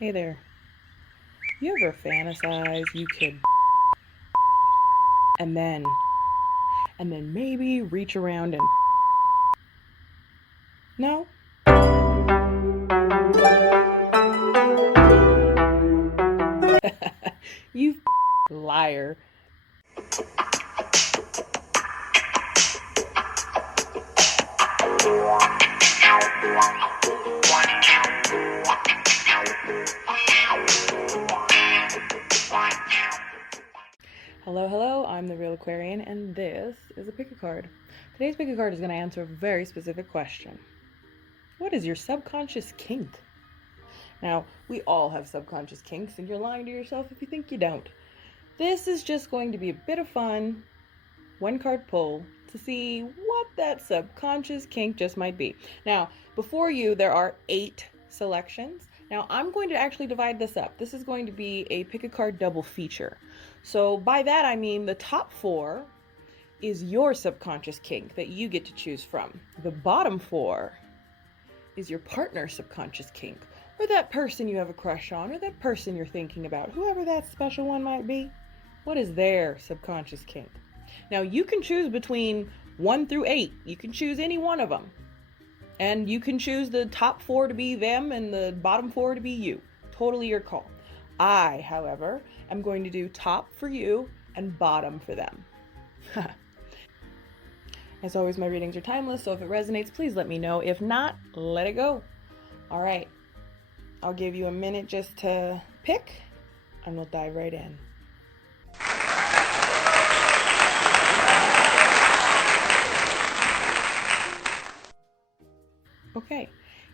Hey there. You ever fantasize you could and then maybe reach around and no? You liar. Hello, I'm the Real Aquarian, and this is a pick a card. Today's pick a card is going to answer a very specific question. What is your subconscious kink? Now, we all have subconscious kinks, and you're lying to yourself if you think you don't. This is just going to be a bit of fun, one card pull, to see what that subconscious kink just might be. Now, before you, there are 8 selections. Now, I'm going to actually divide this up. This is going to be a pick a card double feature. So by that, I mean the top 4 is your subconscious kink that you get to choose from. The bottom 4 is your partner's subconscious kink, or that person you have a crush on, or that person you're thinking about, whoever that special one might be. What is their subconscious kink? Now, you can choose between 1 through 8. You can choose any one of them. And you can choose the top 4 to be them and the bottom 4 to be you. Totally your call. I, however, am going to do top for you and bottom for them. As always, my readings are timeless, so if it resonates, please let me know. If not, let it go. All right. I'll give you a minute just to pick, and we'll dive right in. Okay,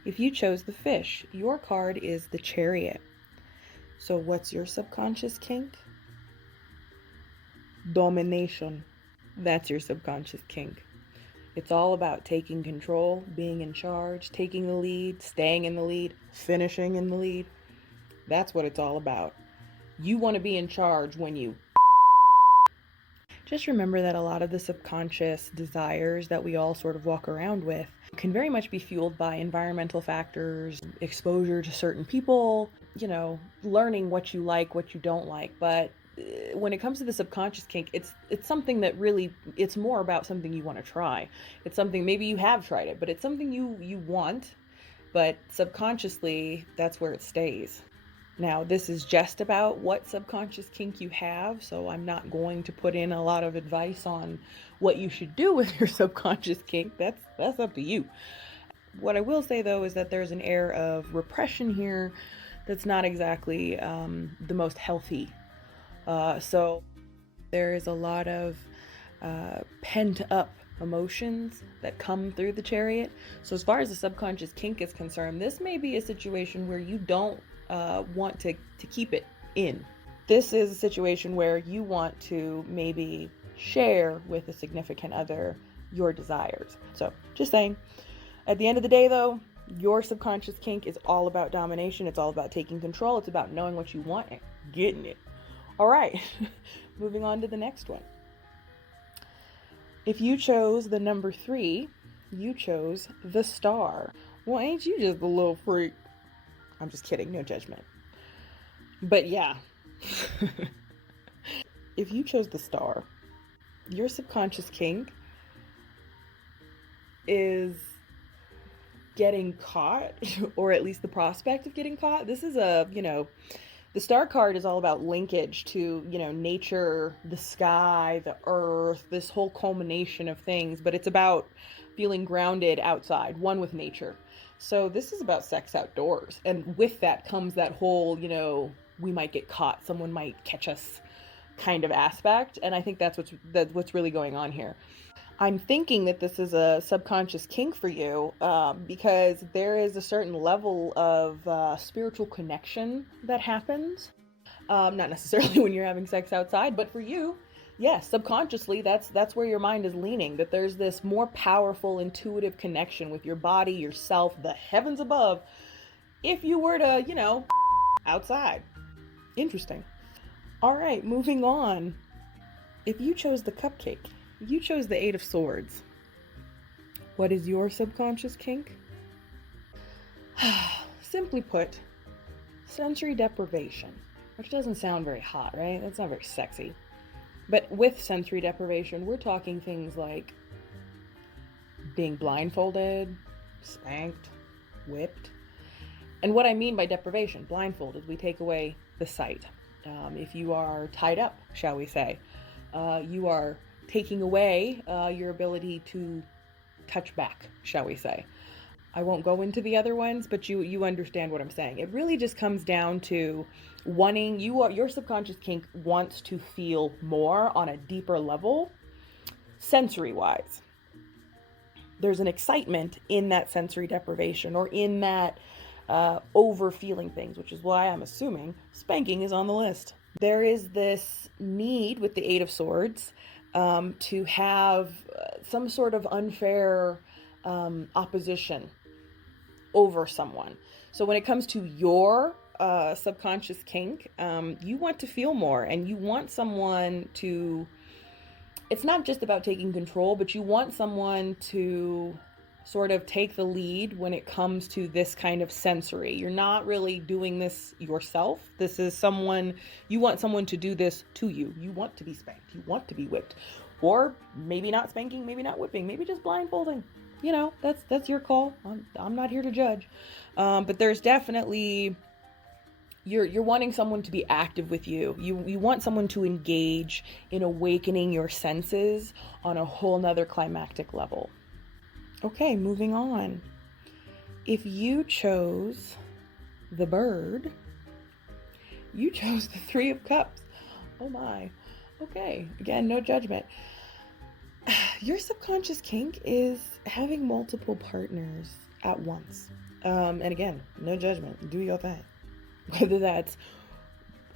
if you chose the fish, your card is the Chariot. So what's your subconscious kink? Domination. That's your subconscious kink. It's all about taking control, being in charge, taking the lead, staying in the lead, finishing in the lead. That's what it's all about. You want to be in charge when you... Just remember that a lot of the subconscious desires that we all sort of walk around with can very much be fueled by environmental factors, exposure to certain people, learning what you like, what you don't like. But when it comes to the subconscious kink, it's something that really, it's more about something you want to try. It's something, maybe you have tried it, but it's something you want, but subconsciously, that's where it stays. Now, this is just about what subconscious kink you have, so I'm not going to put in a lot of advice on what you should do with your subconscious kink. That's up to you. What I will say, though, is that there's an air of repression here that's not exactly the most healthy. So there is a lot of pent-up emotions that come through the Chariot. So as far as the subconscious kink is concerned, this may be a situation where you don't want to keep it in. This is a situation where you want to maybe share with a significant other your desires. So just saying, at the end of the day though, your subconscious kink is all about domination. It's all about taking control. It's about knowing what you want and getting it. All right, moving on to the next one. If you chose the number 3, you chose the Star. Well, ain't you just a little freak? I'm just kidding, no judgment. But yeah, if you chose the Star, your subconscious kink is getting caught, or at least the prospect of getting caught. This is the Star card is all about linkage to, nature, the sky, the earth, this whole culmination of things, but it's about feeling grounded outside, one with nature. So this is about sex outdoors. And with that comes that whole, we might get caught, someone might catch us kind of aspect. And I think that's what's really going on here. I'm thinking that this is a subconscious kink for you because there is a certain level of spiritual connection that happens. Not necessarily when you're having sex outside, but for you, yes, subconsciously, that's where your mind is leaning, that there's this more powerful, intuitive connection with your body, yourself, the heavens above, if you were to, outside. Interesting. All right, moving on. If you chose the Cupcake, you chose the 8 of Swords. What is your subconscious kink? Simply put, sensory deprivation, which doesn't sound very hot, right? That's not very sexy. But with sensory deprivation, we're talking things like being blindfolded, spanked, whipped. And what I mean by deprivation, blindfolded, we take away the sight. If you are tied up, shall we say, you are taking away your ability to touch back, shall we say. I won't go into the other ones, but you understand what I'm saying. It really just comes down to wanting, your subconscious kink wants to feel more on a deeper level, sensory-wise. There's an excitement in that sensory deprivation, or in that over feeling things, which is why I'm assuming spanking is on the list. There is this need with the Eight of Swords to have some sort of unfair opposition over someone. So when it comes to your subconscious kink, you want to feel more, and you want someone to, it's not just about taking control, but you want someone to sort of take the lead when it comes to this kind of sensory. You're not really doing this yourself. This is someone, you want someone to do this to you. You want to be spanked. You want to be whipped. Or maybe not spanking, maybe not whipping, maybe just blindfolding. You know, that's your call. I'm not here to judge. But there's definitely, you're wanting someone to be active with you. You want someone to engage in awakening your senses on a whole nother climactic level. Okay, moving on. If you chose the bird, you chose the Three of Cups. Oh my. Okay, again, no judgment. Your subconscious kink is having multiple partners at once. And again, no judgment. Do your thing. Whether that's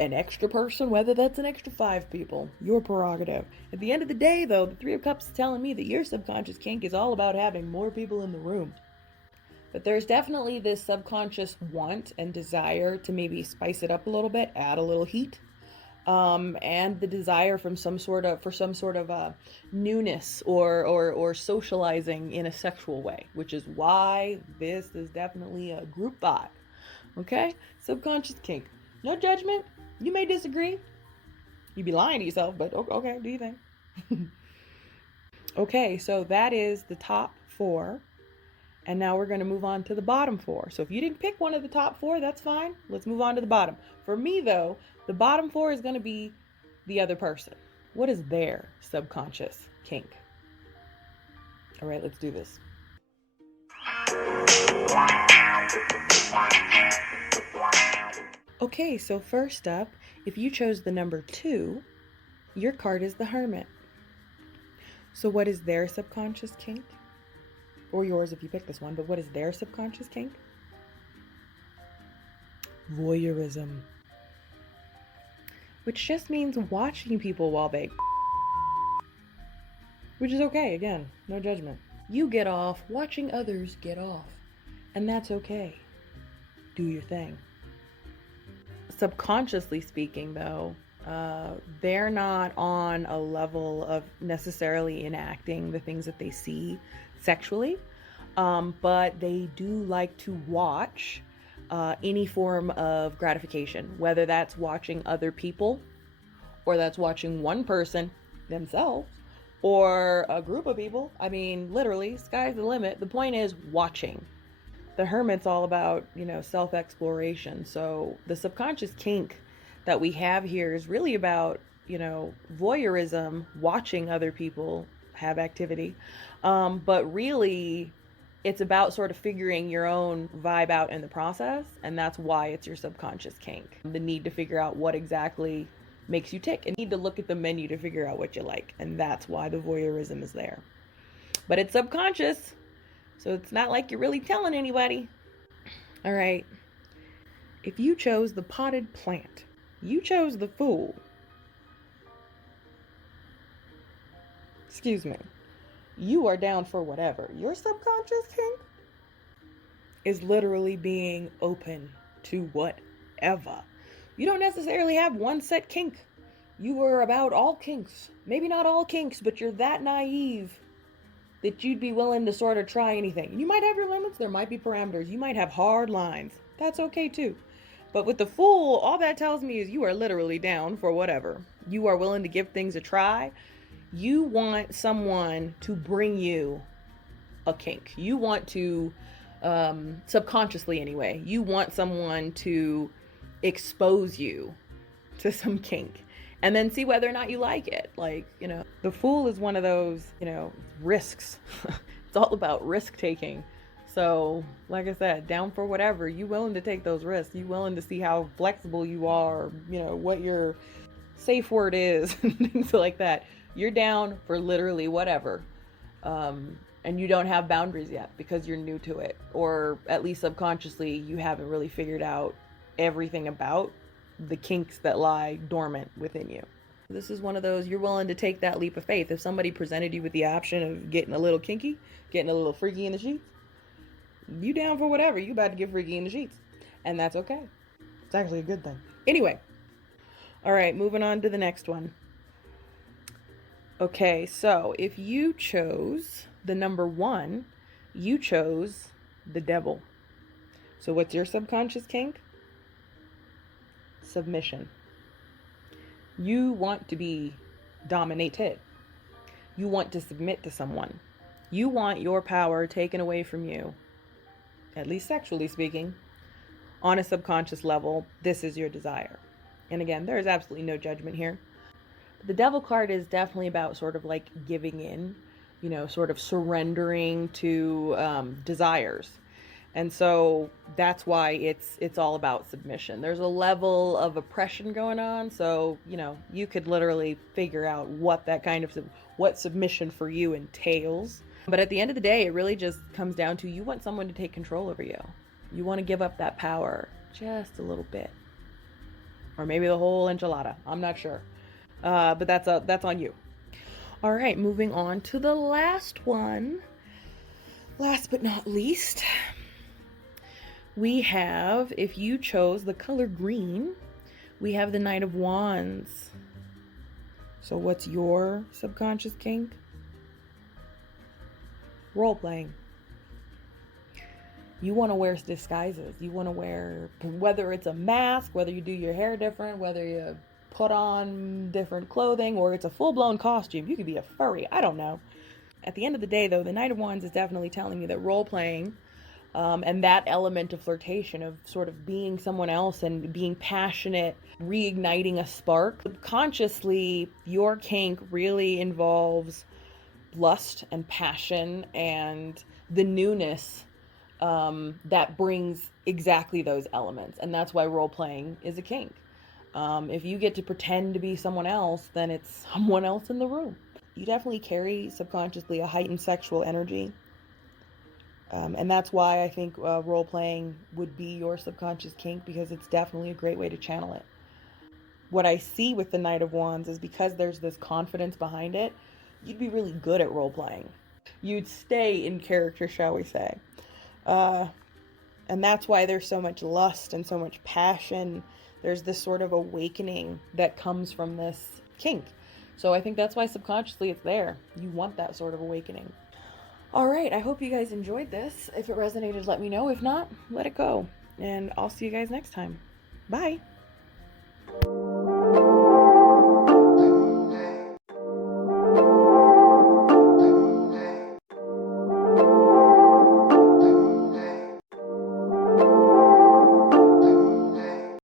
an extra person, whether that's an extra 5 people, your prerogative. At the end of the day, though, the Three of Cups is telling me that your subconscious kink is all about having more people in the room. But there's definitely this subconscious want and desire to maybe spice it up a little bit, add a little heat, and the desire for some sort of newness or socializing in a sexual way, which is why this is definitely a group vibe. Okay, subconscious kink, no judgment. You may disagree. You'd be lying to yourself, but okay, do you think? Okay, so that is the top 4. And now we're going to move on to the bottom 4. So if you didn't pick one of the top 4, that's fine. Let's move on to the bottom. For me, though, the bottom 4 is going to be the other person. What is their subconscious kink? All right, let's do this. Okay, so first up, if you chose the number 2, your card is the Hermit. So what is their subconscious kink? Or yours if you pick this one, but what is their subconscious kink? Voyeurism. Which just means watching people while they which is okay, again, no judgment. You get off watching others get off, and that's okay. Do your thing. Subconsciously speaking, though, they're not on a level of necessarily enacting the things that they see sexually, but they do like to watch any form of gratification, whether that's watching other people, or that's watching one person themselves, or a group of people. I mean, literally, sky's the limit. The point is watching. The Hermit's all about, self-exploration. So the subconscious kink that we have here is really about, voyeurism, watching other people have activity. But really, it's about sort of figuring your own vibe out in the process. And that's why it's your subconscious kink. The need to figure out what exactly makes you tick, and need to look at the menu to figure out what you like. And that's why the voyeurism is there. But it's subconscious. So it's not like you're really telling anybody. All right. If you chose the potted plant, you chose the Fool. Excuse me. You are down for whatever. Your subconscious kink is literally being open to whatever. You don't necessarily have one set kink. You are about all kinks. Maybe not all kinks, but you're that naive that you'd be willing to sort of try anything. You might have your limits. There might be parameters. You might have hard lines. That's okay too. But with the Fool, all that tells me is you are literally down for whatever. You are willing to give things a try. You want someone to bring you a kink. You want to, subconsciously anyway, you want someone to expose you to some kink and then see whether or not you like it. Like, the Fool is one of those, risks. It's all about risk taking. So, like I said, down for whatever. You willing to take those risks. You willing to see how flexible you are, what your safe word is, and things like that. You're down for literally whatever. And you don't have boundaries yet because you're new to it. Or at least subconsciously, you haven't really figured out everything about the kinks that lie dormant within you. This is one of those, you're willing to take that leap of faith. If somebody presented you with the option of getting a little kinky, getting a little freaky in the sheets, you down for whatever. You about to get freaky in the sheets. And that's okay. It's actually a good thing. Anyway. All right, moving on to the next one. Okay, so if you chose the number 1, you chose the devil. So what's your subconscious kink? Submission. You want to be dominated. You want to submit to someone. You want your power taken away from you. At least sexually speaking, on a subconscious level, this is your desire. And again, there is absolutely no judgment here. The devil card is definitely about sort of like giving in, sort of surrendering to desires. And so that's why it's all about submission. There's a level of oppression going on. So, you could literally figure out what that kind of, what submission for you entails. But at the end of the day, it really just comes down to you want someone to take control over you. You want to give up that power just a little bit. Or maybe the whole enchilada. I'm not sure. But that's on you. All right, moving on to the last one. Last but not least, we have, if you chose the color green, we have the Knight of Wands. So what's your subconscious kink? Role playing. You want to wear disguises. You want to wear, whether it's a mask, whether you do your hair different, whether you put on different clothing, or it's a full-blown costume. You could be a furry. I don't know. At the end of the day, though, the Knight of Wands is definitely telling me that role playing and that element of flirtation, of sort of being someone else and being passionate, reigniting a spark. Subconsciously, your kink really involves lust and passion and the newness that brings exactly those elements. And that's why role playing is a kink. If you get to pretend to be someone else, then it's someone else in the room. You definitely carry subconsciously a heightened sexual energy. And that's why I think role playing would be your subconscious kink, because it's definitely a great way to channel it. What I see with the Knight of Wands is because there's this confidence behind it, you'd be really good at role playing. You'd stay in character, shall we say. And that's why there's so much lust and so much passion. There's this sort of awakening that comes from this kink. So I think that's why subconsciously it's there. You want that sort of awakening. All right, I hope you guys enjoyed this. If it resonated, let me know. If not, let it go. And I'll see you guys next time. Bye.